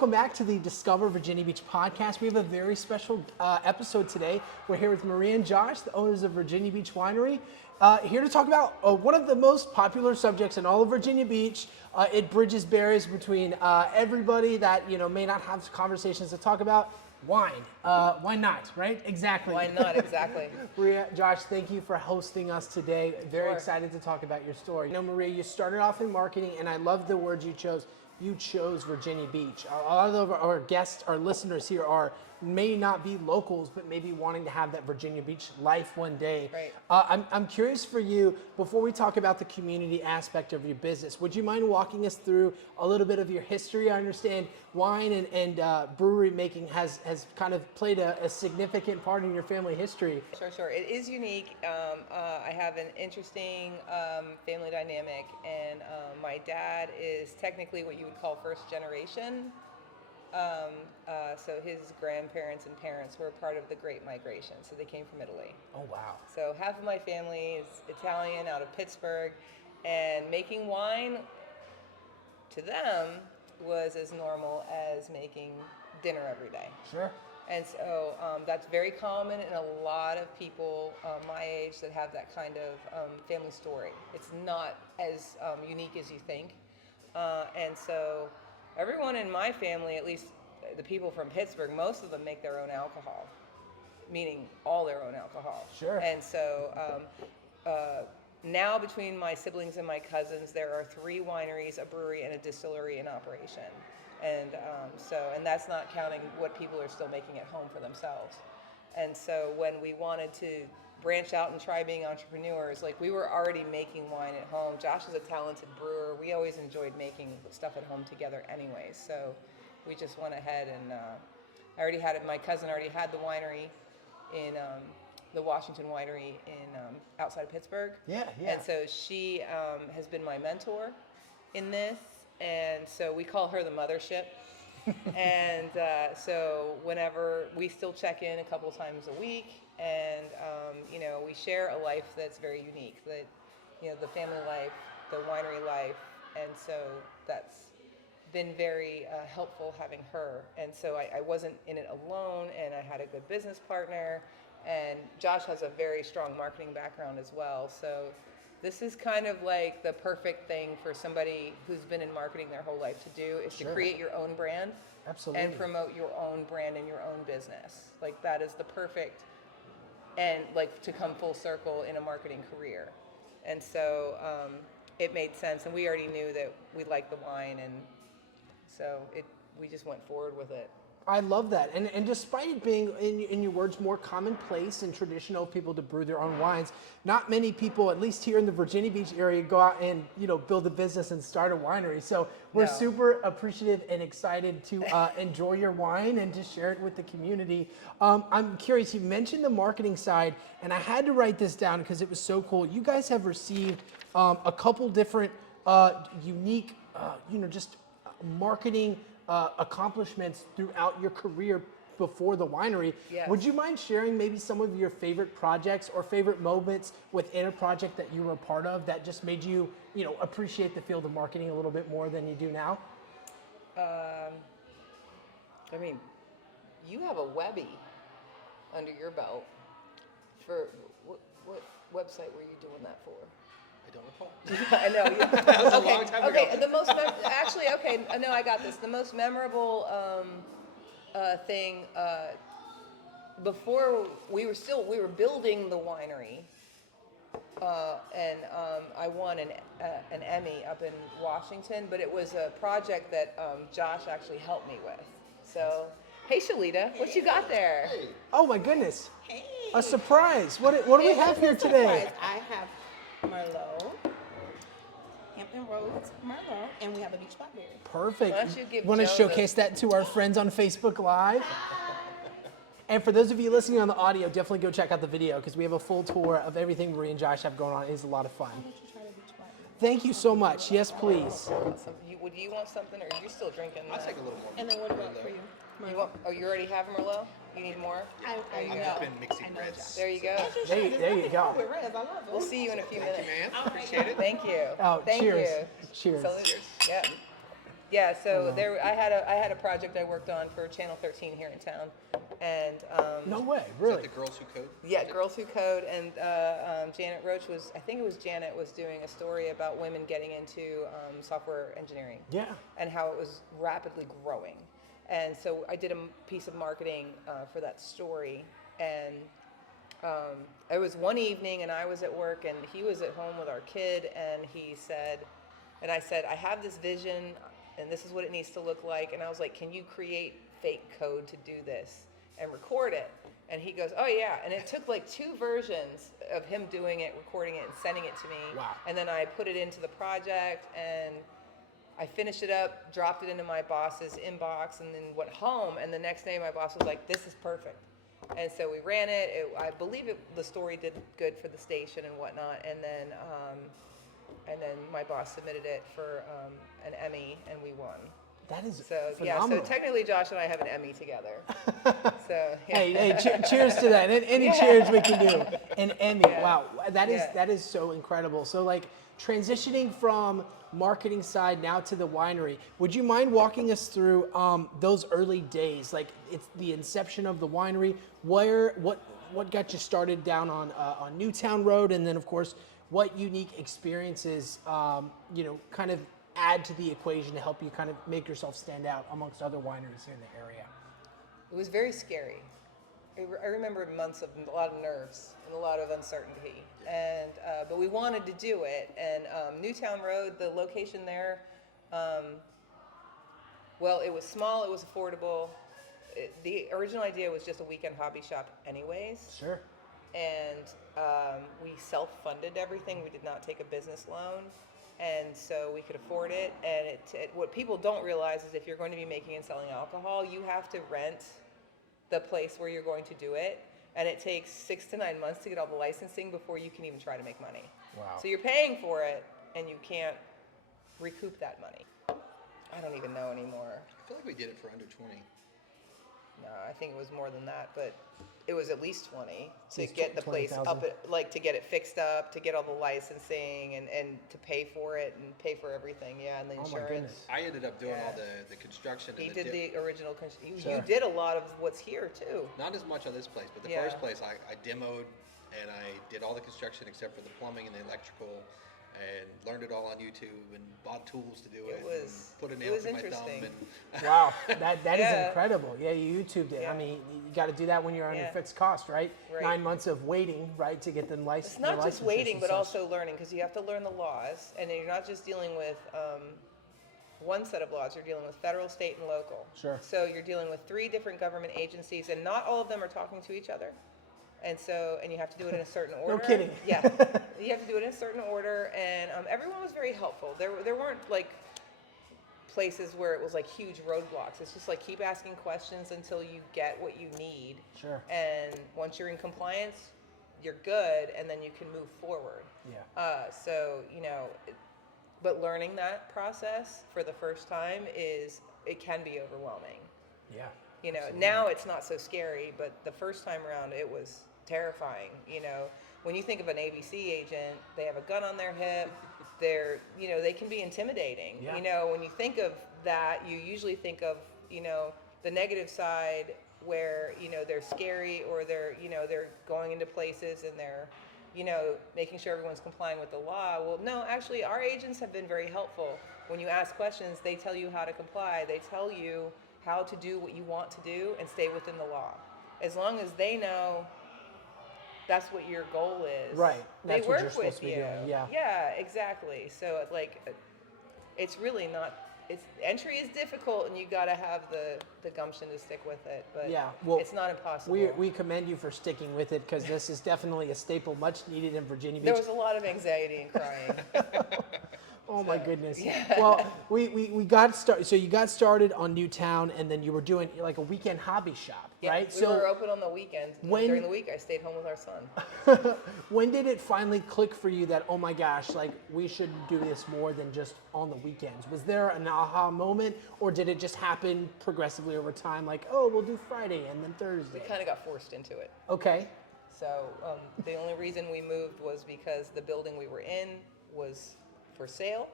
Welcome back to the Discover Virginia Beach podcast. We have a very special episode today. We're here with Maria and Josh, the owners of Virginia Beach Winery, here to talk about one of the most popular subjects in all of Virginia Beach. It bridges barriers between everybody that may not have conversations to talk about. Wine. Why not, right? Exactly. Why not, exactly. Maria, Josh, thank you for hosting us today. Very excited to talk about your story. Maria, you started off in marketing, and I love the words you chose. You chose Virginia Beach. A lot of our guests, our listeners here may not be locals, but maybe wanting to have that Virginia Beach life one day. Right. I'm curious for you, before we talk about the community aspect of your business, would you mind walking us through a little bit of your history? I understand wine and brewery making has kind of played a significant part in your family history. Sure. It is unique. I have an interesting family dynamic, and my dad is technically what you would call first generation. So his grandparents and parents were part of the Great Migration, so they came from Italy. Oh, wow. So half of my family is Italian, out of Pittsburgh, and making wine to them was as normal as making dinner every day. Sure. And so that's very common in a lot of people my age that have that kind of family story. It's not as unique as you think. And so everyone in my family, at least the people from Pittsburgh, most of them make their own alcohol, meaning all their own alcohol. Sure. And so now between my siblings and my cousins, there are 3 wineries, a brewery, and a distillery in operation. And and that's not counting what people are still making at home for themselves. And so when we wanted to branch out and try being entrepreneurs, like we were already making wine at home. Josh is a talented brewer. We always enjoyed making stuff at home together anyways. So we just went ahead and my cousin already had the winery in the Washington Winery in outside of Pittsburgh. Yeah. And so she has been my mentor in this. And so we call her the mothership. And so whenever we still check in a couple times a week, and we share a life that's very unique, that the family life, the winery life, and so that's been very helpful having her. And so I wasn't in it alone, and I had a good business partner, and Josh has a very strong marketing background as well. So this is kind of like the perfect thing for somebody who's been in marketing their whole life to do, is to create your own brand. Absolutely. And promote your own brand and your own business. Like that is the perfect, and like to come full circle in a marketing career. And so it made sense, and we already knew that we liked the wine, and so we just went forward with it. I love that. And despite it being, in your words, more commonplace and traditional people to brew their own wines, not many people, at least here in the Virginia Beach area, go out and build a business and start a winery. So we're super appreciative and excited to enjoy your wine and to share it with the community. I'm curious, you mentioned the marketing side, and I had to write this down because it was so cool. You guys have received a couple different unique, just marketing accomplishments throughout your career before the winery. Yes. Would you mind sharing maybe some of your favorite projects or favorite moments within a project that you were a part of that just made you, appreciate the field of marketing a little bit more than you do now? I mean, you have a Webby under your belt. For what website were you doing that for? I don't recall. I know. That was a long time ago. Okay, no, I got this. The most memorable thing before we were building the winery, and I won an Emmy up in Washington, but it was a project that Josh actually helped me with. So, hey Shalita, what you got there? Hey. Oh my goodness. Hey. A surprise. What do we have here today? I have Merlot, Hampton Roads Merlot, and we have a beach blackberry. Perfect. Why don't you give Want to Joe showcase that to our friends on Facebook Live? And for those of you listening on the audio, definitely go check out the video because we have a full tour of everything Maria and Josh have going on. It is a lot of fun. Why don't you try the beach blackberry? Thank you so much. Yes, please. Would you want something, or are you still drinking? I'll take a little more. And then what about for you? You want, you already have Merlot? You need more? I I've just been mixing reds. There you go. There you go. With reds, I love it. We'll see you in a few minutes. Thank you, man. Appreciate it. Thank you. Oh, Thank cheers. you. Cheers. Salute. Yep. Yeah, so I had a project I worked on for Channel 13 here in town, and No way, Is really? that the Girls Who Code? yeah, Girls Who Code, and Janet Roach was, I think it was Janet was doing a story about women getting into software engineering. Yeah. And how it was rapidly growing, and so I did a piece of marketing for that story, and it was one evening, and I was at work, and he was at home with our kid, and he said, and I said, I have this vision, and this is what it needs to look like, and I was like, can you create fake code to do this and record it? And he goes, oh yeah, and it took like 2 versions of him doing it, recording it, and sending it to me. Wow. And then I put it into the project, and I finished it up, dropped it into my boss's inbox, and then went home, and the next day my boss was like, this is perfect. And so we ran it. I believe the story did good for the station and whatnot, and then my boss submitted it for an Emmy, and we won. That is So phenomenal. yeah, so technically Josh and I have an Emmy together. So yeah. Hey, cheers to that. Any cheers we can do. An Emmy. Yeah. Wow, that Yeah. is so incredible. So like transitioning from marketing side now to the winery, would you mind walking us through those early days? Like it's the inception of the winery. What got you started down on Newtown Road, and then of course what unique experiences kind of add to the equation to help you kind of make yourself stand out amongst other wineries here in the area? It was very scary. I remember months of a lot of nerves and a lot of uncertainty, and but we wanted to do it. And Newtown Road, the location there, well, it was small, it was affordable. The original idea was just a weekend hobby shop, anyways. Sure. And we self-funded everything. We did not take a business loan, and so we could afford it. And what people don't realize is if you're going to be making and selling alcohol, you have to rent the place where you're going to do it, and it takes 6 to 9 months to get all the licensing before you can even try to make money. Wow. So you're paying for it, and you can't recoup that money. I don't even know anymore. I feel like we did it for under 20. No, I think it was more than that, but it was at least 20 to least get the place 20,000. up, to get it fixed up, to get all the licensing, and to pay for it and pay for everything. Yeah, and the Oh my insurance. goodness. I ended up doing all Yeah. the construction. He and did the the original. Sure. You did a lot of what's here too. Not as much on this place, but the Yeah. first place I demoed and I did all the construction except for the plumbing and the electrical, and learned it all on YouTube and bought tools to do it. It was- and put a it nail was through my thumb. interesting. And Wow, that is Yeah. incredible. Yeah, you YouTubed it. I Yeah. mean, you got to do that when you're under Yeah. fixed cost, right? Right. 9 months of waiting, right, to get them licensed. It's not just waiting, but also learning, because you have to learn the laws, and you're not just dealing with one set of laws. You're dealing with federal, state, and local. Sure. So you're dealing with 3 different government agencies, and not all of them are talking to each other. And you have to do it in a certain order. kidding. Yeah, you have to do it in a certain order, and everyone was very helpful. There weren't like places where it was like huge roadblocks. It's just like keep asking questions until you get what you need. Sure. And once you're in compliance, you're good, and then you can move forward. Yeah. But learning that process for the first time it can be overwhelming. Yeah. Now it's not so scary, but the first time around it was terrifying. When you think of an ABC agent, they have a gun on their hip. They can be intimidating. Yeah. When you think of that, you usually think of, the negative side where, they're scary, or they're going into places and they're, making sure everyone's complying with the law. Well, no, actually our agents have been very helpful. When you ask questions, they tell you how to comply. They tell you how to do what you want to do and stay within the law. As long as they know that's what your goal is. Right. That's they what you're work supposed with to be you. doing, yeah. Yeah, exactly. So it's really not. Entry is difficult, and you got to have the gumption to stick with it. But Yeah, well, it's not impossible. We commend you for sticking with it, because this is definitely a staple much needed in Virginia Beach. There was a lot of anxiety and crying. Oh my goodness. yeah. Well, we got started. So you got started on Newtown, and then you were doing like a weekend hobby shop, Yeah, right? we were open on the weekends. when- During the week, I stayed home with our son. When did it finally click for you that, oh my gosh, like we should do this more than just on the weekends? Was there an aha moment, or did it just happen progressively over time? Like, oh, we'll do Friday and then Thursday. We kind of got forced into it. Okay. So the only reason we moved was because the building we were in was for sale,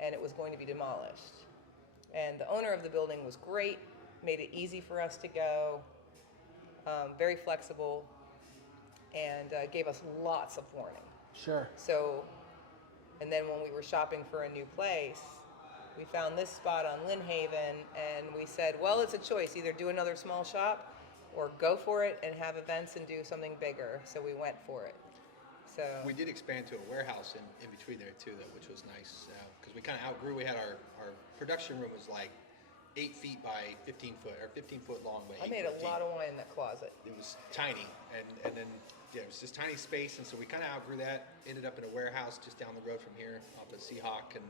and it was going to be demolished. And the owner of the building was great, made it easy for us to go, very flexible, and gave us lots of warning. Sure. So, and then when we were shopping for a new place, we found this spot on Lynn Haven, and we said, well, it's a choice. Either do another small shop or go for it and have events and do something bigger. So we went for it. So We did expand to a warehouse in between there too, though, which was nice because we kind of outgrew. We had our production room was like 8 feet by 15 foot or 15 foot long by 8 I made foot a lot of wine in that closet. It was tiny, and then yeah, it was just tiny space, and so we kind of outgrew that. Ended up in a warehouse just down the road from here, off of Seahawk, and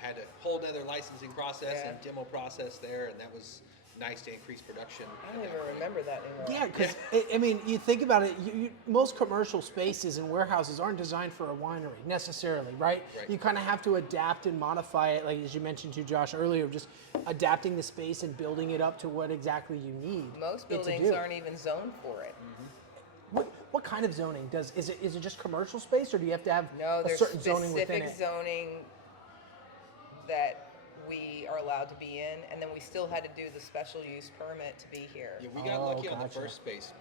had a whole other licensing process Yeah. and demo process there, and that was nice to increase production. I don't even remember that anymore. Yeah, because I mean, you think about it. Most commercial spaces and warehouses aren't designed for a winery necessarily, right? Right. You kind of have to adapt and modify it, like as you mentioned to Josh earlier, just adapting the space and building it up to what exactly you need. Most it to buildings do. aren't even zoned for it. What kind of zoning is it just commercial space, or do you have to have No, a there's certain zoning within specific it? zoning that we are allowed to be in, and then we still had to do the special use permit to be here. Yeah, we got lucky on the gotcha. first space.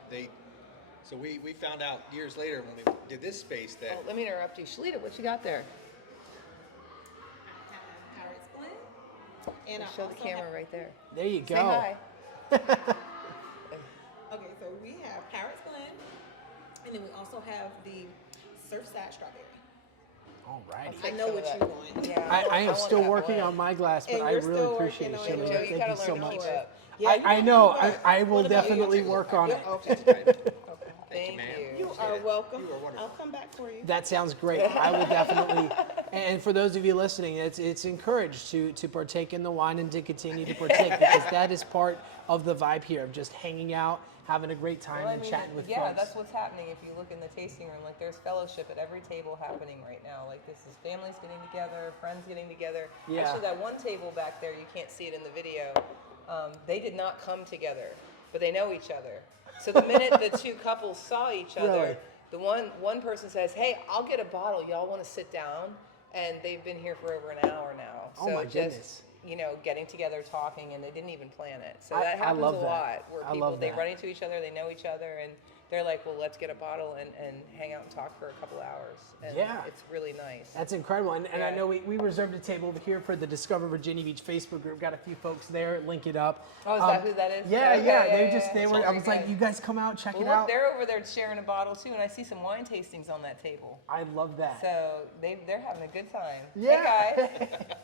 So we found out years later when we did this space that Oh, let me interrupt you. Shalita, what you got there? Pirates Blend. And I Show the also camera have- right there. There you go. Say hi. Okay, so we have Pirates Blend, and then we also have the Surfside Strawberry. Alrighty. I Take know some what of you that. want. Yeah, I am want still that working blend. on my glass, but And I you're really still appreciate it, working on Shalita. yours. Joe, you Thank gotta you so learn to much. keep up. I know. I will One of you. definitely work on it. Okay. Thank ma'am. you. You Appreciate are it. welcome. You are wonderful. I'll come back for you. That sounds great. I will definitely. And for those of you listening, it's encouraged to partake in the wine and to continue to partake because that is part of the vibe here of just hanging out, having a great time, Well, I and mean, chatting with yeah, folks. that's what's happening. If you look in the tasting room, like there's fellowship at every table happening right now. Like this is families getting together, friends getting together. Yeah. Actually, that one table back there, you can't see it in the video. They did not come together, but they know each other. So the minute the two couples saw each other, Really? the one person says, "Hey, I'll get a bottle. Y'all want to sit down?" And they've been here for over an hour now. Oh So my just, goodness. getting together, talking, and they didn't even plan it. So I that happens love a that. lot where I people, love they that. run into each other, they know each other, and they're like, well, let's get a bottle and hang out and talk for a couple hours. And Yeah. it's really nice. That's incredible. And I Yeah. know we reserved a table over here for the Discover Virginia Beach Facebook group. Got a few folks there. Link it up. Oh, is that who that is? Yeah, Okay, yeah. They yeah, just, yeah. they were, Sounds I was like, good. you guys come out, check Well, it look, out. they're over there sharing a bottle too, and I see some wine tastings on that table. I love that. So they're having a good time. Yeah. Hey, guys.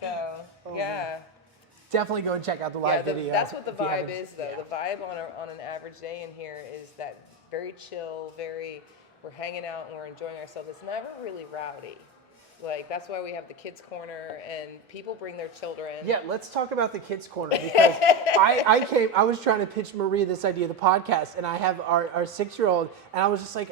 So, yeah. Definitely go and check out the live Yeah, video. that's what the if you vibe haven't- is, though. yeah. The vibe on an average day in here is that very chill, we're hanging out and we're enjoying ourselves. It's never really rowdy. Like, that's why we have the kids' corner, and people bring their children. Yeah, let's talk about the kids' corner because I was trying to pitch Maria this idea of the podcast, and I have our 6-year-old, and I was just like,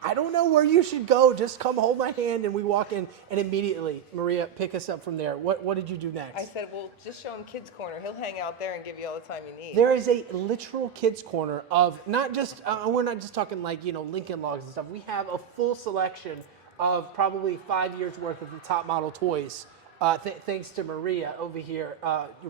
I don't know where you should go. Just come hold my hand, and we walk in, and immediately, Maria, pick us up from there. What did you do next? I said, well, just show him kids' corner. He'll hang out there and give you all the time you need. There is a literal kids corner of not just we're not just talking like Lincoln Logs and stuff. We have a full selection of probably 5 years worth of the top model toys. Thanks to Maria over here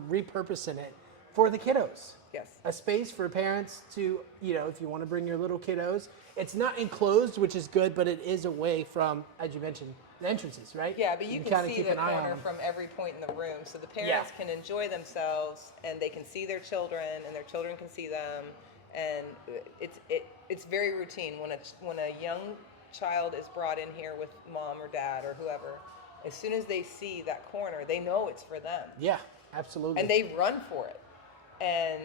repurposing it for the kiddos. Yes. A space for parents to if you want to bring your little kiddos. It's not enclosed, which is good, but it is away from, as you mentioned, the entrances, right? Yeah, but you can kinda see keep the an eye on corner them. from every point in the room, so the parents can enjoy themselves, and they can see their children, and their children can see them, and it's very routine when a young child is brought in here with mom or dad or whoever. As soon as they see that corner, they know it's for them, Yeah, absolutely. and they run for it, and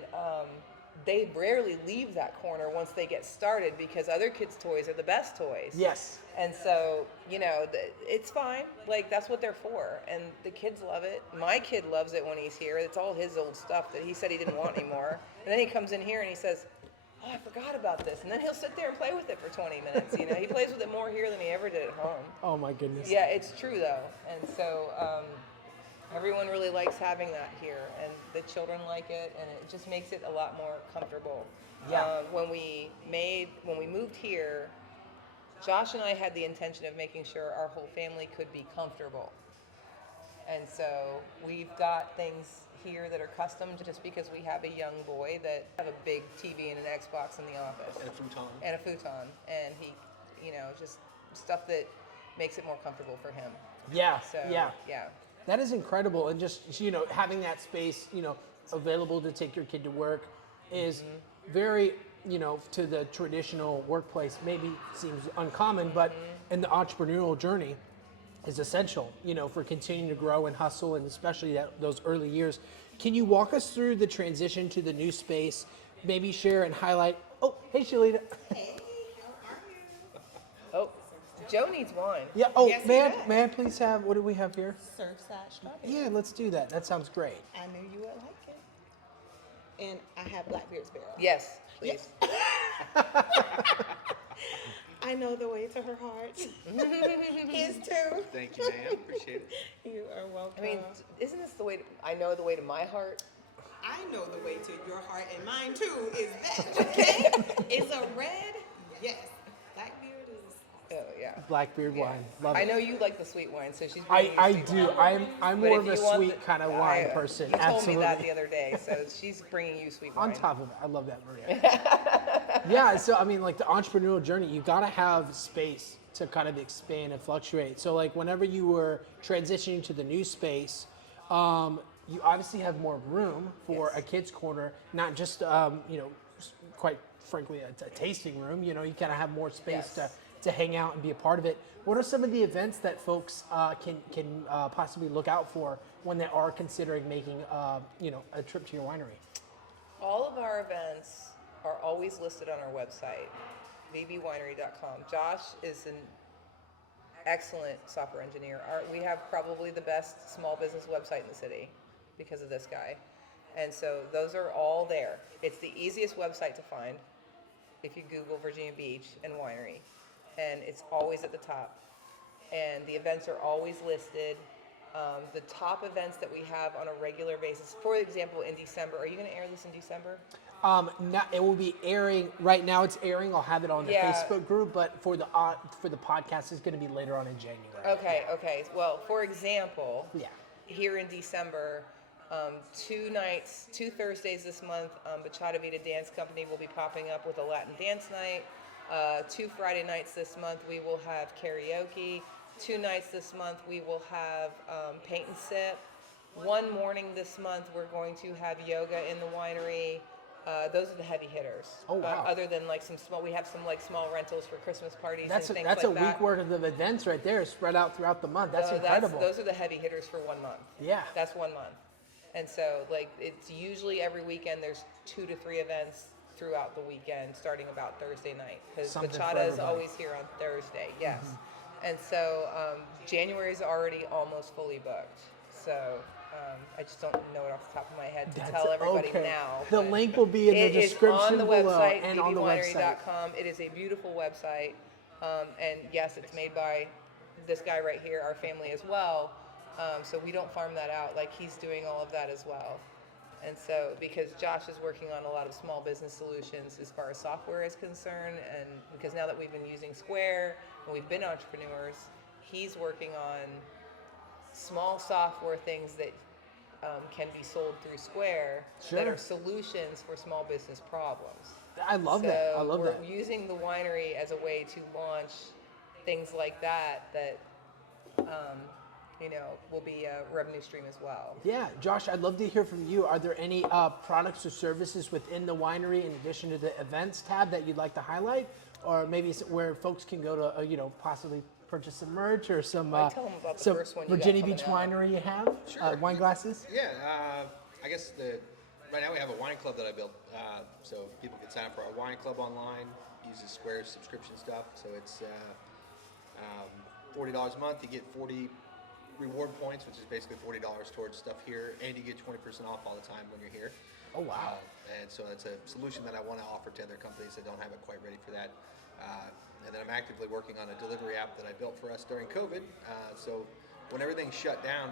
they rarely leave that corner once they get started because other kids' toys are the best toys. Yes. And so, it's fine. Like, that's what they're for. And the kids love it. My kid loves it when he's here. It's all his old stuff that he said he didn't want anymore. And then he comes in here and he says, oh, I forgot about this. And then he'll sit there and play with it for 20 minutes. He plays with it more here than he ever did at home. Oh my goodness. Yeah, it's true, though. And so everyone really likes having that here. And the children like it. And it just makes it a lot more comfortable. Yeah. When we moved here, Josh and I had the intention of making sure our whole family could be comfortable. And so we've got things here that are custom just because we have a young boy that have a big TV and an Xbox in the office. And a futon. And a futon. And he, just stuff that makes it more comfortable for him. Yeah, So, yeah. yeah. That is incredible, and just having that space available to take your kid to work is very to the traditional workplace maybe seems uncommon, but in the entrepreneurial journey is essential for continuing to grow and hustle, and especially those early years. Can you walk us through the transition to the new space? Maybe share and highlight. Oh, hey, Shalita. Hey, how are you? Oh, Joe needs wine. Yeah. Oh, Yes, he may does. I please have? What do we have here? Surfside strawberry. Yeah, let's do that. That sounds great. I knew you would like it. And I have Blackbeard's barrel. Yes, please. I know the way to her heart. His too. Thank you, ma'am. Appreciate it. You are welcome. I mean, isn't this the way I know the way to my heart? I know the way to your heart, and mine too is that, okay? It's a red, yes. Blackbeard is Oh, yeah. Blackbeard wine. Love I it. know you like the sweet wine, so she's I bringing you sweet do. wine. I'm But more if of a you want sweet kind of wine person. You told Absolutely. me that the other day, so she's bringing you sweet wine. On top of it, I love that, Maria. Yeah, so I mean, like the entrepreneurial journey, you got to have space to kind of expand and fluctuate. So, like, whenever you were transitioning to the new space, you obviously have more room for Yes. a kids' corner, not just, quite frankly, a tasting room. You kind of have more space Yes. to hang out and be a part of it. What are some of the events that folks can possibly look out for when they are considering making, a trip to your winery? All of our events are always listed on our website, vbwinery.com. Josh is an excellent software engineer. We have probably the best small business website in the city because of this guy. And so those are all there. It's the easiest website to find if you Google Virginia Beach and winery. And it's always at the top. And the events are always listed. The top events that we have on a regular basis, for example, in December, are you going to air this in December? It will be airing right now. It's airing. I'll have it on the Yeah. Facebook group, but for the podcast, it's going to be later on in January. Okay. Well, for example, Yeah. here in December, 2 Thursdays this month, Bachata Vida Dance Company will be popping up with a Latin dance night. 2 Friday nights this month, we will have karaoke. 2 nights this month, we will have paint and sip. 1 morning this month, we're going to have yoga in the winery. Those are the heavy hitters. Oh, wow. Other than like we have some like small rentals for Christmas parties That's and things that's like a that. week worth of events right there, spread out throughout the month. That's So incredible. those are the heavy hitters for 1 month. Yeah. That's 1 month. And so like it's usually every weekend there's 2 to 3 events throughout the weekend, starting about Thursday night. Because Something for Bachata is everybody. always here on Thursday, yes. And so January is already almost fully booked. So I just don't know it off the top of my head to That's tell everybody okay. now. The but link will be in the it is description on the below website, and on the website. vbwinery.com. It is a beautiful website. And yes, it's made by this guy right here, our family as well. So we don't farm that out. Like he's doing all of that as well. And so because Josh is working on a lot of small business solutions as far as software is concerned, and because now that we've been using Square and we've been entrepreneurs, he's working on small software things that can be sold through Square that Sure. are solutions for small business problems. I love that. I love we're that. using the winery as a way to launch things like that will be a revenue stream as well. Yeah, Josh, I'd love to hear from you. Are there any products or services within the winery in addition to the events tab that you'd like to highlight? Or maybe where folks can go to, possibly purchase some merch or some, Tell them about the some first one you got Virginia coming Beach out. winery you have? Sure. Wine glasses? Yeah, I guess right now we have a wine club that I built. So people can sign up for our wine club online, use the Square subscription stuff. So it's $40 a month. You get 40 reward points, which is basically $40 towards stuff here, and you get 20% off all the time when you're here. Oh, wow. And so it's a solution that I want to offer to other companies that don't have it quite ready for that. And then I'm actively working on a delivery app that I built for us during COVID. So when everything shut down,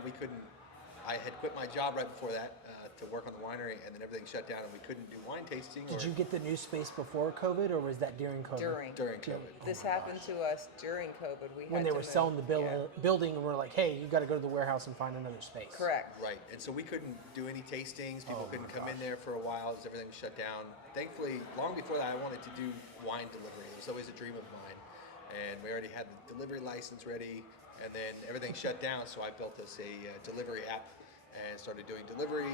I had quit my job right before that to work on the winery, and then everything shut down, and we couldn't do wine tasting. Did you get the new space before COVID, or was that during COVID? During COVID? This happened to us during COVID. We When had they to were move. selling the Yeah. building, and we're like, hey, you got to go to the warehouse and find another space. Correct. Right, and so we couldn't do any tastings. People Oh couldn't my come in there for a while as everything was shut down. Thankfully, long before that, I wanted to do wine delivery. It was always a dream of mine, and we already had the delivery license ready. And then everything shut down, so I built us a delivery app and started doing delivery,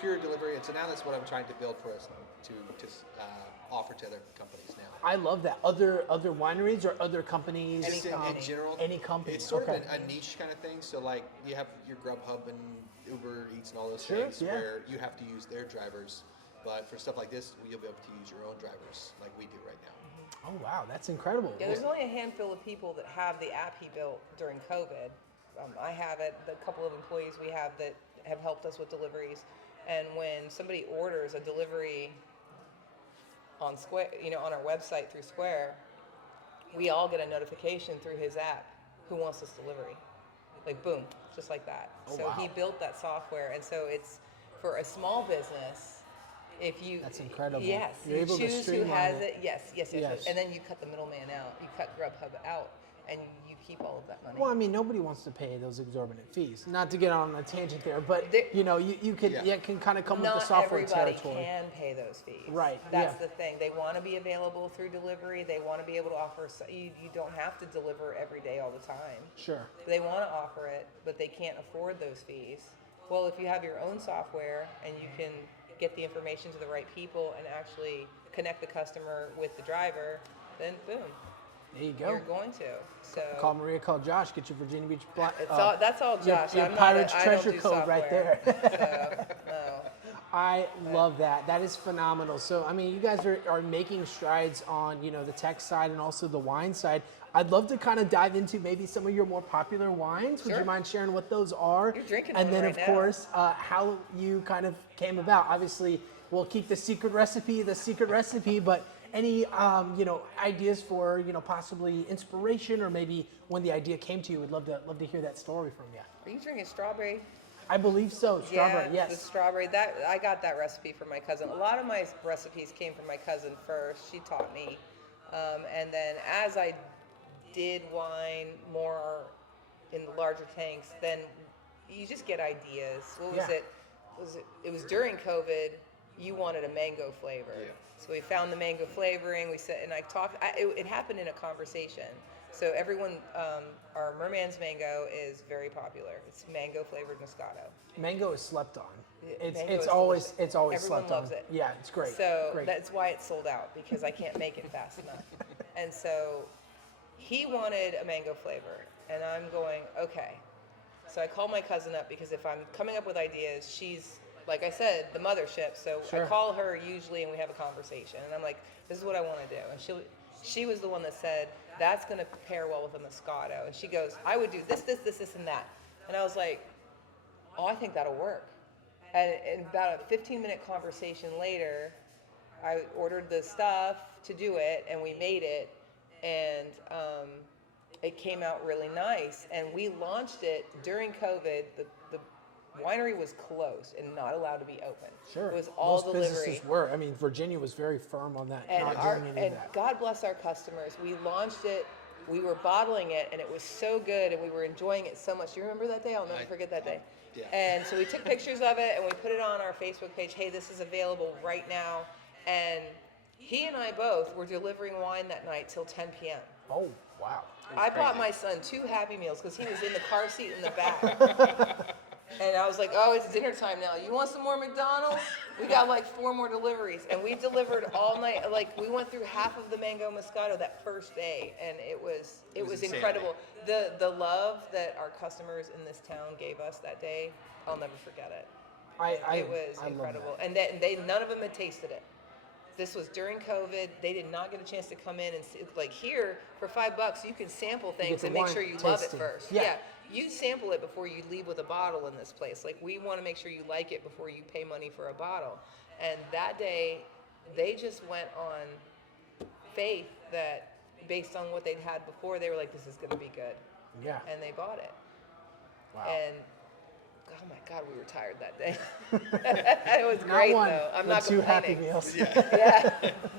pure delivery. And so now that's what I'm trying to build for us to offer to other companies now. I love that. Other wineries or other companies? Any Just company. in general, Any company, It's sort okay. of a niche kind of thing. So like you have your Grubhub and Uber Eats and all those Sure, things yeah. where you have to use their drivers. But for stuff like this, you'll be able to use your own drivers like we do right now. Oh wow, that's incredible. Yeah, there's only a handful of people that have the app he built during COVID. I have it. The couple of employees we have that have helped us with deliveries. And when somebody orders a delivery on Square, on our website through Square, we all get a notification through his app who wants this delivery. Like boom, just like that. Oh, So wow. he built that software, and so it's for a small business. If you That's incredible. Yes, You're you able to choose who streamline has it. it. Yes, Yes. and then you cut the middleman out. You cut Grubhub out, and you keep all of that money. Well, I mean, nobody wants to pay those exorbitant fees. Not to get on a tangent there, but There- you can Yeah. can kind of come Not with the software everybody territory. can pay those fees. Right, That's yeah. the thing. They want to be available through delivery. They want to be able to offer. You don't have to deliver every day all the time. Sure. They want to offer it, but they can't afford those fees. Well, if you have your own software and you can get the information to the right people and actually connect the customer with the driver, then boom, There you go. you're going to. So Call Maria, call Josh, get your Virginia Beach. that's all Josh. Your I'm Pirates not a, I treasure don't do code right software. there. So, no. I love that. That is phenomenal. So, I mean, you guys are making strides on, the tech side and also the wine side. I'd love to kind of dive into maybe some of your more popular wines. Would Sure. you mind sharing what those are? You're drinking and one then, right of now. course, how you kind of came about. Obviously, we'll keep the secret recipe, but any, ideas for, possibly inspiration or maybe when the idea came to you, we'd love to hear that story from you. Are you drinking strawberry? I believe so. Strawberry, Yeah, the yes. strawberry. That I got that recipe from my cousin. A lot of my recipes came from my cousin first. She taught me, and then as I did wine more in the larger tanks, then you just get ideas. What was Yeah. it? It was during COVID. You wanted a mango flavor, Yeah. so we found the mango flavoring. We said, and I talked. It happened in a conversation. So everyone, our Merman's mango is very popular. It's mango flavored Moscato. Mango is slept on. It's Mango it's is always delicious. it's always Everyone slept loves on. it. Yeah, it's great. So great. that's why it's sold out, because I can't make it fast enough. And so he wanted a mango flavor, and I'm going, okay. So I call my cousin up, because if I'm coming up with ideas, she's, like I said, the mothership. So Sure. I call her usually, and we have a conversation. And I'm like, this is what I want to do. And she was the one that said, that's going to pair well with a Moscato. And she goes, I would do this, and that. And I was like, oh, I think that'll work. And about a 15-minute conversation later, I ordered the stuff to do it, and we made it, and it came out really nice. And we launched it during COVID. The winery was closed and not allowed to be open. Sure. It was all Most delivery. businesses were. I mean, Virginia was very firm on that, And not doing any of and that. God bless our customers. We launched it. We were bottling it, and it was so good, and we were enjoying it so much. You remember that day? I'll never forget that day. Yeah. And so we took pictures of it, and we put it on our Facebook page. Hey, this is available right now. And he and I both were delivering wine that night till 10 p.m. Oh wow. I bought my son 2 Happy Meals because he was in the car seat in the back. And I was like, oh, it's dinner time now. You want some more McDonald's? We got like 4 more deliveries. And we delivered all night. Like, we went through half of the mango Moscato that first day. And it was insane. incredible. The love that our customers in this town gave us that day, I'll never forget it. It was I love incredible. that. And they none of them had tasted it. This was during COVID. They did not get a chance to come in and see, like here for $5, you can sample things the and make wine sure you love it tasting. first. Yeah. You sample it before you leave with a bottle in this place. Like, we want to make sure you like it before you pay money for a bottle. And that day, they just went on faith that based on what they'd had before, they were like, this is going to be good. Yeah. And they bought it. Wow. And oh my God, we were tired that day. It was great Not one, though. I'm but not two Happy complaining. Meals. Yeah,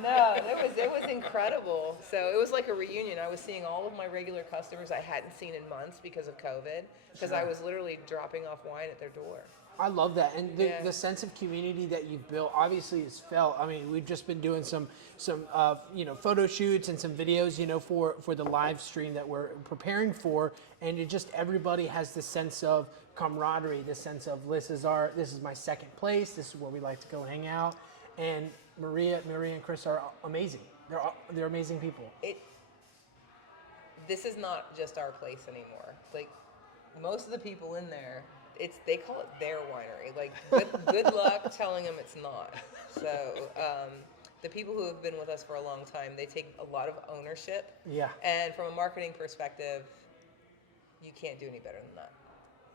no, it was incredible. So it was like a reunion. I was seeing all of my regular customers I hadn't seen in months because of COVID, because I was literally dropping off wine at their door. I love that, and Yeah. the sense of community that you've built obviously is felt. I mean, we've just been doing some photo shoots and some videos, for the live stream that we're preparing for, and it just everybody has this sense of camaraderie, this sense of this is my second place, this is where we like to go hang out, and Maria and Chris are amazing. They're amazing people. This is not just our place anymore. Like most of the people in there, they call it their winery. Like good luck telling them it's not. So the people who have been with us for a long time, they take a lot of ownership. Yeah. And from a marketing perspective, you can't do any better than that.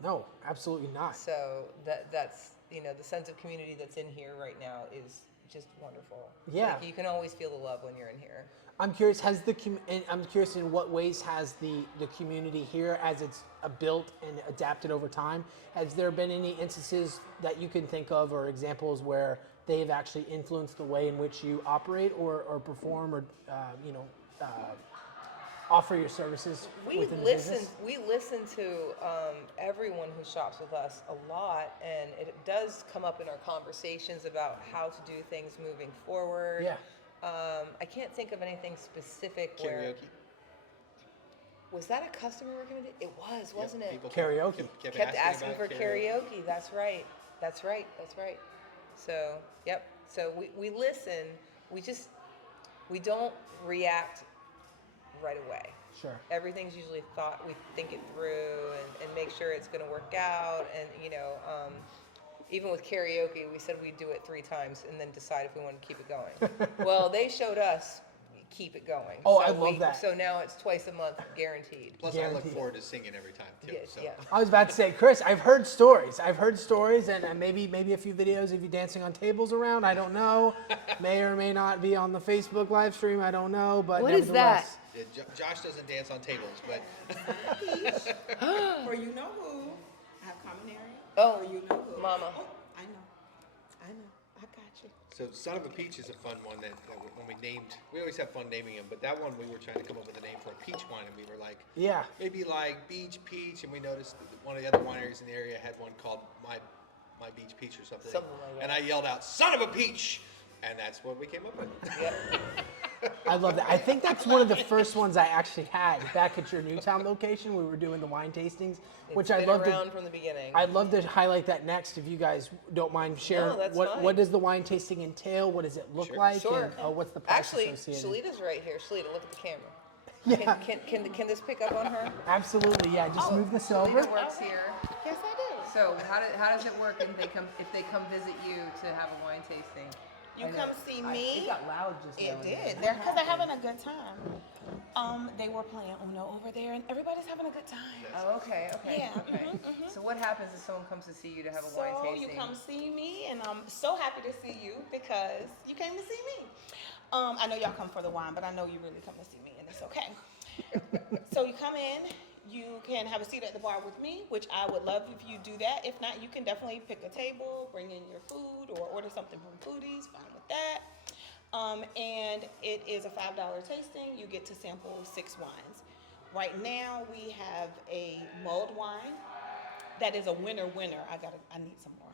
No, absolutely not. So that's the sense of community that's in here right now is just wonderful. Yeah. Like, you can always feel the love when you're in here. I'm curious. I'm curious in what ways has the community here, as it's built and adapted over time, has there been any instances that you can think of or examples where they've actually influenced the way in which you operate or perform or offer your services within the business? We listen to everyone who shops with us a lot, and it does come up in our conversations about how to do things moving forward. Yeah. I can't think of anything specific where. Karaoke. Was that a customer recommendation? It was, wasn't it? People Karaoke. Kept asking about for karaoke. That's right. So, yep. So we listen. We don't react right away. Sure. Everything's usually thought. We think it through and make sure it's going to work out. And even with karaoke, we said we'd do it 3 times and then decide if we want to keep it going. Well, they showed us keep it going. Oh, so I love that. So now it's twice a month guaranteed. Plus, I look Guaranteed. forward to singing every time too. Yes, So. yeah. I was about to say, Chris, I've heard stories, and maybe a few videos of you dancing on tables around. I don't know. May or may not be on the Facebook live stream. I don't know, but What is that? nevertheless. Yeah, Josh doesn't dance on tables, but For you know who, I have common area. Oh, For you know who. Mama. Oh, I know. I got you. so Son of a Peach is a fun one that when we named, we always have fun naming them, but that one we were trying to come up with a name for a peach wine, and we were like, Yeah. maybe like Beach Peach, and we noticed that one of the other wineries in the area had one called My Beach Peach or something. Something like that. And I yelled out, "Son of a Peach!" And that's what we came up with. Yep. I love that. I think that's one of the first ones I actually had back at your Newtown location. We were doing the wine tastings, which It's I'd been love around to. from the beginning. I'd love to highlight that next, if you guys don't mind sharing. No, that's what fine. what does the wine tasting entail? What does it look like? Sure. And what's the price Actually, associated? Shalita's right here. Shalita, look at the camera. Yeah. Can this pick up on her? Absolutely. Yeah. Just move this over. Shalita works here. Yes, I do. So how does it work if they come visit you to have a wine tasting? You come see me. It got loud just now. It did. Because they're having a good time. They were playing Uno over there, and everybody's having a good time. Oh, okay. Yeah. Okay. So what happens if someone comes to see you to have a wine So tasting? you come see me, and I'm so happy to see you because you came to see me. I know y'all come for the wine, but I know you really come to see me, and it's okay. So you come in, you can have a seat at the bar with me, which I would love if you do that. If not, you can definitely pick a table, bring in your food, or order something from Foodies, fine with that. And it is a $5 tasting. You get to sample 6 wines. Right now, we have a mulled wine that is a winner. I need some more.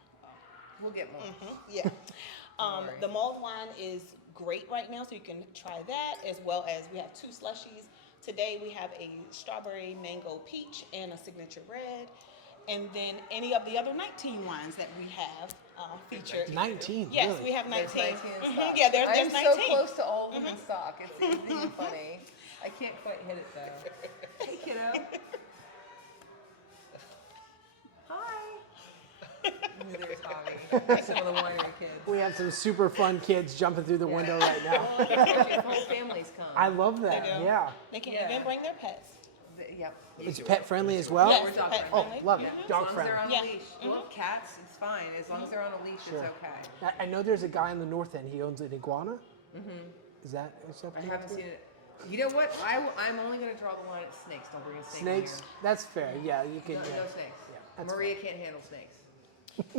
We'll get more. Yeah. worry. The mulled wine is great right now, so you can try that, as well as we have 2 slushies. Today we have a strawberry mango peach and a signature red. And then any of the other 19 wines that we have featured. 19. Yes, really? we have 19. There's 19 in stock. Yeah, there's I'm 19. so close to all of them in stock. It's even funny. I can't quite hit it though. Hey, kiddo. Hi. There's Javi. Some of the winery kids. We have some super fun kids jumping through the window right now. Your whole families come. I love that. They do. Yeah. They can Yeah. even bring their pets. Yep. It's pet friendly as well. Yes, We're dog pet friendly. friendly. Love it. Yeah. Dog As long as they're on Yeah. a leash. Well, cats, it's fine. As long as they're on a leash, Sure. it's okay. I know there's a guy in the north end. He owns an iguana. Is that I haven't seen it. You know what? I'm only going to draw the line at snakes. Don't bring a snake in Snakes? here. That's fair. Yeah, you can. No, yeah. no snakes. Yeah. Maria can't handle snakes.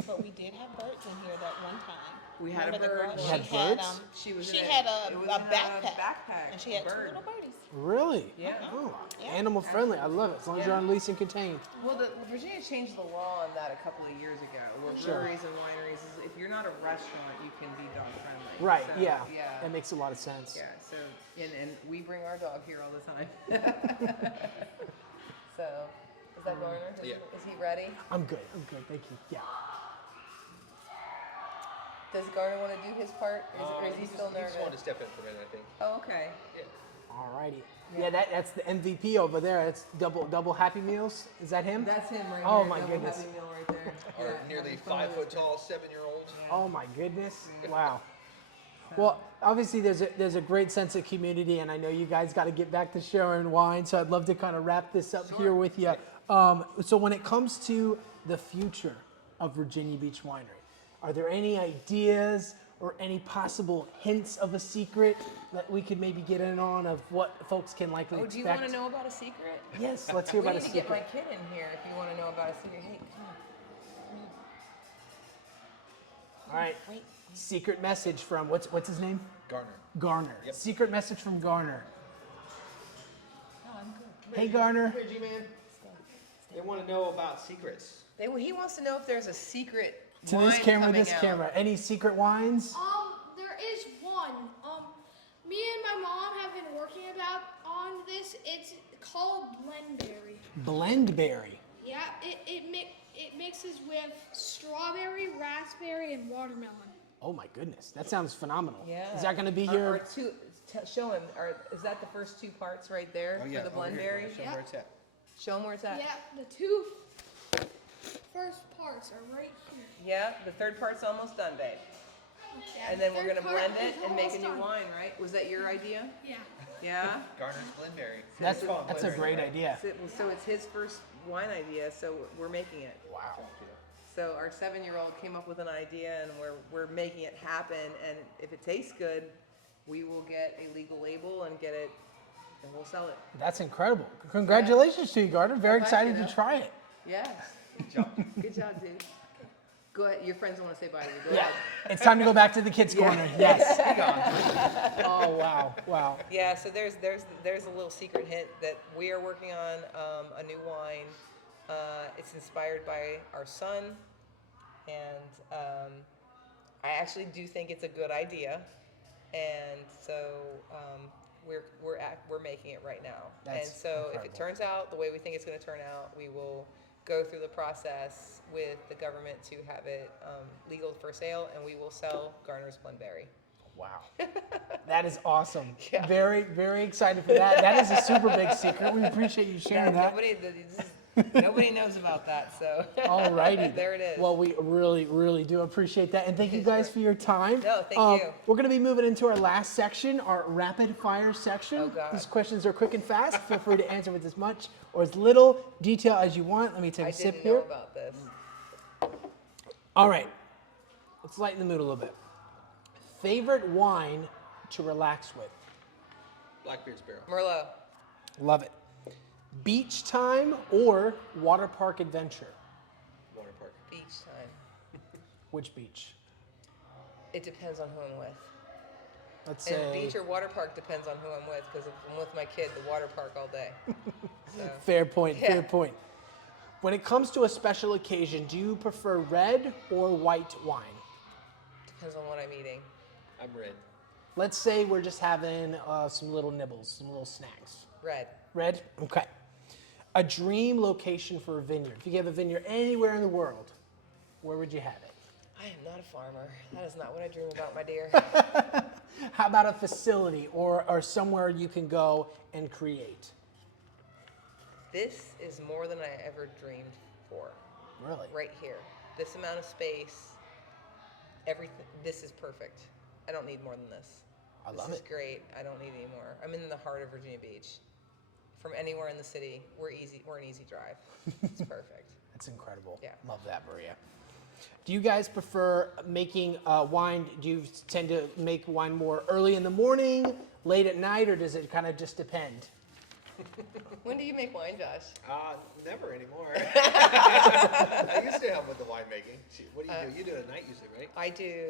But we did have birds in here that one time. We had a Remember the bird. girl? You had She had, birds? She was she in had it a was in a backpack, and she had two bird. little birdies. Really? Yeah. Oh, Yeah. animal friendly. I love it. As long as you're Yeah. on lease and contained. Well, Virginia changed the law on that a couple of years ago, where Sure. breweries and wineries, if you're not a restaurant, you can be dog friendly. Right. So, Yeah. Yeah. That makes a lot of sense. Yeah. So, and we bring our dog here all the time. So, is that Garner? Yeah. Is he ready? I'm good. Thank you. Yeah. Does Garner want to do his part, or is he still He nervous? just wanted to step in for a minute, I think. Oh, okay. Yeah. Alrighty. Yeah, that's the MVP over there. That's double Happy Meals. Is that him? That's him right Oh there. my double goodness. Happy Meal right there. Our Yeah, nearly having fun with 5 foot his tall 7-year-old. Oh my goodness. Wow. Well, obviously there's a great sense of community, and I know you guys got to get back to sharing wine, so I'd love to kind of wrap this up here with you. So when it comes to the future of Virginia Beach Winery, are there any ideas or any possible hints of a secret that we could maybe get in on of what folks can likely Oh, expect? do you want to know about a secret? Yes, let's hear We about a need to get my secret. kid in here if you want to know about a secret. Hey, come on. All right. Wait. Secret message from what's his name? Garner. Garner. Yep. Secret message from Garner. Oh, I'm good. Hey Garner. Hey, G-Man. They want to know about secrets. He wants to know if there's a secret To wine this camera, coming this out. camera. Any secret wines? There is one. Me and my mom have been working on this. It's called Blendberry. Blendberry. Yeah, it mixes with strawberry, raspberry, and watermelon. Oh my goodness, that sounds phenomenal. Yeah. Is that going to be Are here? show him. Is that the first 2 parts right there for the over blend here. berry? Show 'em where it's at. Show him where it's at. Yeah, the two first parts are right here. Yeah, the 3rd part's almost done, babe. Yeah, And then the we're third gonna part blend it is and make a almost new done. wine, right? Was that your idea? Yeah. Yeah. Garner's Blendberry. That's Call it a Blendberry, great right? idea. So it's his first wine idea, so we're making it. Wow. So our 7-year-old came up with an idea, and we're making it happen. And if it tastes good, we will get a legal label and get it, and we'll sell it. That's incredible. Congratulations to you, Garner. Very Thank excited you. to try it. Yes. Good job. Good job, dude. Go ahead. Your friends want to say bye to you. Go Yeah. ahead. It's time to go back to the kids' corner. Yes. Oh wow, wow. Yeah. So there's a little secret hint that we are working on a new wine. It's inspired by our son, and I actually do think it's a good idea, and so we're making it right now. That's and so if it incredible. turns out the way we think it's going to turn out, we will go through the process with the government to have it legal for sale, and we will sell Garner's Blendberry. Wow. That is awesome. Yeah. Very, very excited for that. That is a super big secret. We appreciate you sharing that. Nobody knows about that, so. Alrighty. There it is. Well, we really, really do appreciate that. And thank you guys for your time. No, thank you. We're going to be moving into our last section, our rapid fire section. Oh, God. These questions are quick and fast. Feel free to answer with as much or as little detail as you want. Let me take I a sip didn't here. know about this. All right. Let's lighten the mood a little bit. Favorite wine to relax with? Blackbeard's Barrel. Merlot. Love it. Beach time or water park adventure? Water Park. Beach time. Which beach? It depends on who I'm with. Let's And say beach or water park depends on who I'm with, because if I'm with my kid, the water park all day. So, fair point, Yeah. fair point. When it comes to a special occasion, do you prefer red or white wine? depends on what I'm eating. I'm red. Let's say we're just having some little nibbles, some little snacks. Red. Red? Okay. A dream location for a vineyard. If you could have a vineyard anywhere in the world, where would you have it? I am not a farmer. That is not what I dream about, my dear. How about a facility or somewhere you can go and create? This is more than I ever dreamed for. Really? Right here. This amount of space, everything. This is perfect. I don't need more than this. I love This is it. great. I don't need any more. I'm in the heart of Virginia Beach. From anywhere in the city, we're an easy drive. It's perfect. That's incredible. Yeah. Love that, Maria. Do you guys prefer making wine? Do you tend to make wine more early in the morning, late at night, or does it kind of just depend? When do you make wine, Josh? Never anymore. I used to help with the winemaking. What do? You do it at night usually, right? I do.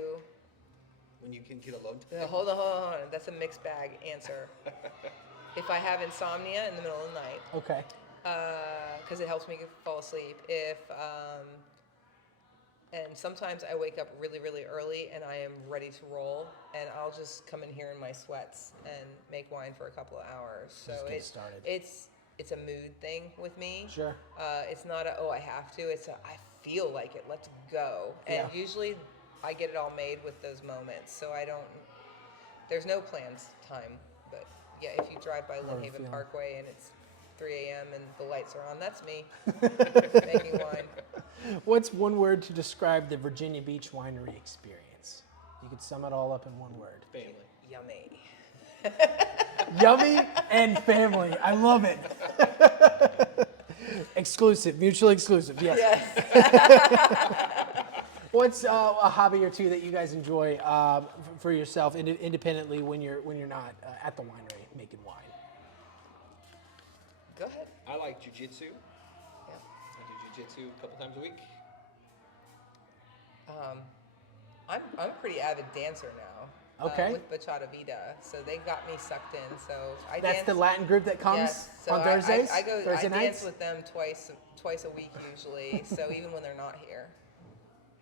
When you can get alone time. Hold on. That's a mixed bag answer. If I have insomnia in the middle of the night, Okay. because it helps me fall asleep. And sometimes I wake up really, really early and I am ready to roll, and I'll just come in here in my sweats and make wine for a couple of hours. So Just get started. it's a mood thing with me. Sure. It's not a I have to. It's a I feel like it. Let's go. And Yeah. usually I get it all made with those moments. So I don't. There's no plans time, but yeah, if you drive by What a Lynn Haven feeling. Parkway and it's 3 a.m. and the lights are on, that's me making wine. What's one word to describe the Virginia Beach winery experience? You could sum it all up in one word. Family. Yummy. Yummy and family. I love it. Exclusive, mutually exclusive. Yes. What's a hobby or two that you guys enjoy for yourself independently when you're not at the winery making wine? Go ahead. I like jujitsu. Yeah. I do jujitsu a couple times a week. I'm a pretty avid dancer now. Okay. With Bachata Vida, so they got me sucked in. So I That's dance. the Latin group that comes Yes. So on Thursdays. I go. Thursday I nights. dance with them twice a week usually. So even when they're not here.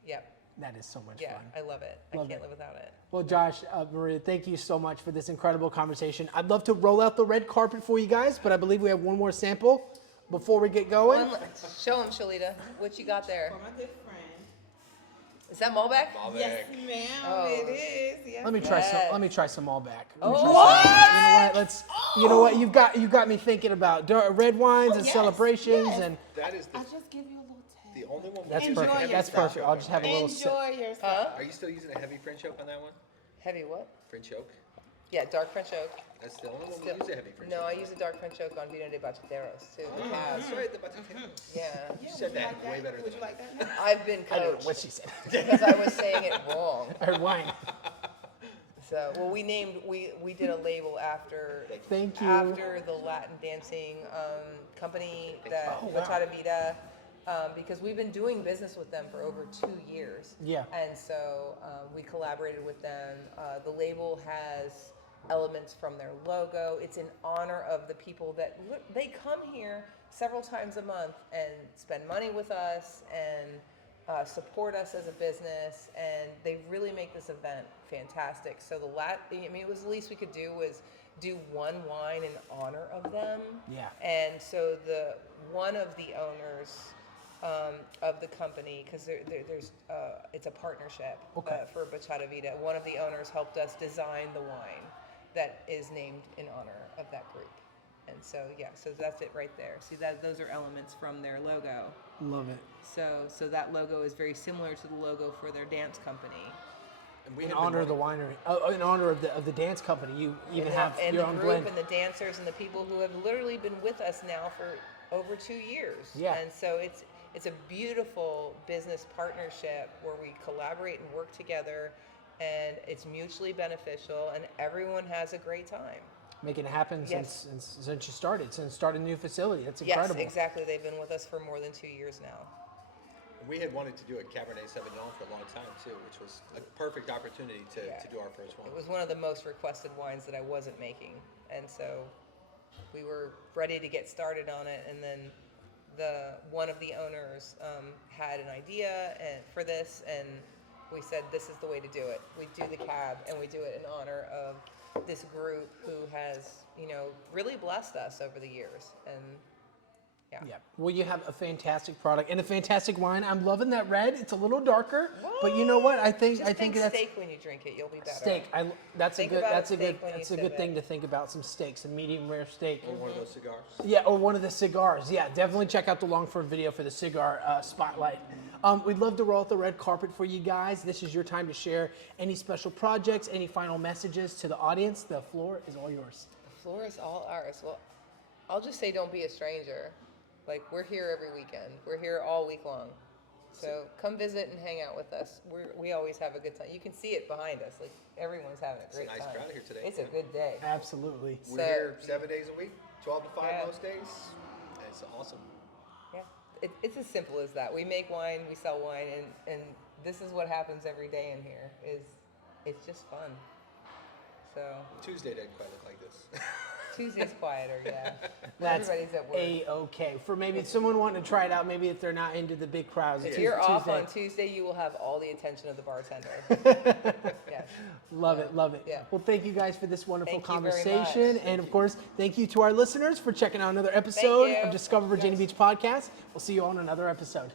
Yep. That is so much Yeah, fun. I love it. Love I can't it. live without it. Well, Josh, Maria, thank you so much for this incredible conversation. I'd love to roll out the red carpet for you guys, but I believe we have one more sample before we get going. Show them, Shalita, what you got there. For my good friend. Is that Malbec? Malbec. Yes, ma'am. Oh. It is. Yes. Let me try some. Yes. Let me try some Malbec. Oh, You know what? what? Let's. You know what? You got me thinking about red wines and yes, celebrations, yes. and That is I'll just give you a little taste. the only one. that's Enjoy perfect. That's yourself. perfect. I'll just have a little sip. Enjoy yourself. Huh? Are you still using a heavy French oak on that one? Heavy what? French oak. Yeah, dark French oak. That's the only one we Still- use a heavy French No, oak. I use a dark French oak on Vino de Bachateros too. The cab. That's right. The Bachata. Yeah. Yeah, You would said you that like way better Would than you I like that? I've been I don't know coached what she said. because I was saying it wrong. I heard wine. So, well, we did a label after Thank you. after the Latin dancing company that Oh, wow. Bachata Vida, because we've been doing business with them for over 2 years. Yeah. And so we collaborated with them. The label has elements from their logo. It's in honor of the people that they come here several times a month and spend money with us and support us as a business, and they really make this event fantastic. So it was the least we could do was do one wine in honor of them. Yeah. And so one of the owners of the company, because it's a partnership Okay. for Bachata Vida. One of the owners helped us design the wine that is named in honor of that group. And so so that's it right there. See those are elements from their logo. Love it. So that logo is very similar to the logo for their dance company. And we In had been honor of the wanting- winery, in honor of the dance company, you even have and your the own group blend. and the dancers and the people who have literally been with us now for over 2 years. Yeah. And so it's a beautiful business partnership where we collaborate and work together, and it's mutually beneficial, and everyone has a great time. Making it happen Yes. since you started, since starting a new facility. That's incredible. Yes, exactly. They've been with us for more than 2 years now. We had wanted to do a Cabernet Sauvignon for a long time too, which was a perfect opportunity to do our first one. It was one of the most requested wines that I wasn't making, and so we were ready to get started on it. And then one of the owners had an idea for this, and we said this is the way to do it. We do the cab, and we do it in honor of this group who has really blessed us over the years. And Yeah. Well, you have a fantastic product and a fantastic wine. I'm loving that red. It's a little darker, but you know what? I think just think that's steak when you drink it. You'll be better. steak. That's Think a good. about That's a steak good. when you That's a sip good it. thing to think about. Some steaks, some medium rare steak. Or one of those cigars. Yeah, or one of the cigars. Yeah, definitely check out the long form video for the cigar spotlight. We'd love to roll out the red carpet for you guys. This is your time to share any special projects, any final messages to the audience. The floor is all yours. The floor is all ours. Well, I'll just say don't be a stranger. Like, we're here every weekend. We're here all week long. So come visit and hang out with us. We always have a good time. You can see it behind us. Like, everyone's having a It's a great nice time. crowd here today. It's a good day. Absolutely. We're So- here 7 days a week. 12 to 5 Yeah. most days. It's awesome. Yeah, it's as simple as that. We make wine, we sell wine, and this is what happens every day in here. It's just fun. So Tuesday didn't quite look like this. Tuesday's quieter, yeah. That's Everybody's at work. A-okay. For maybe someone wanting to try it out, maybe if they're not into the big crowds. If Tues- you're off Tuesday. on Tuesday, you will have all the attention of the bartender. Yes. Love it, love it. Yeah. Well, thank you guys for this wonderful Thank you very conversation. much. And of course, thank you to our listeners for checking out another episode you. of Discover Virginia Beach Podcast. We'll see you on another episode.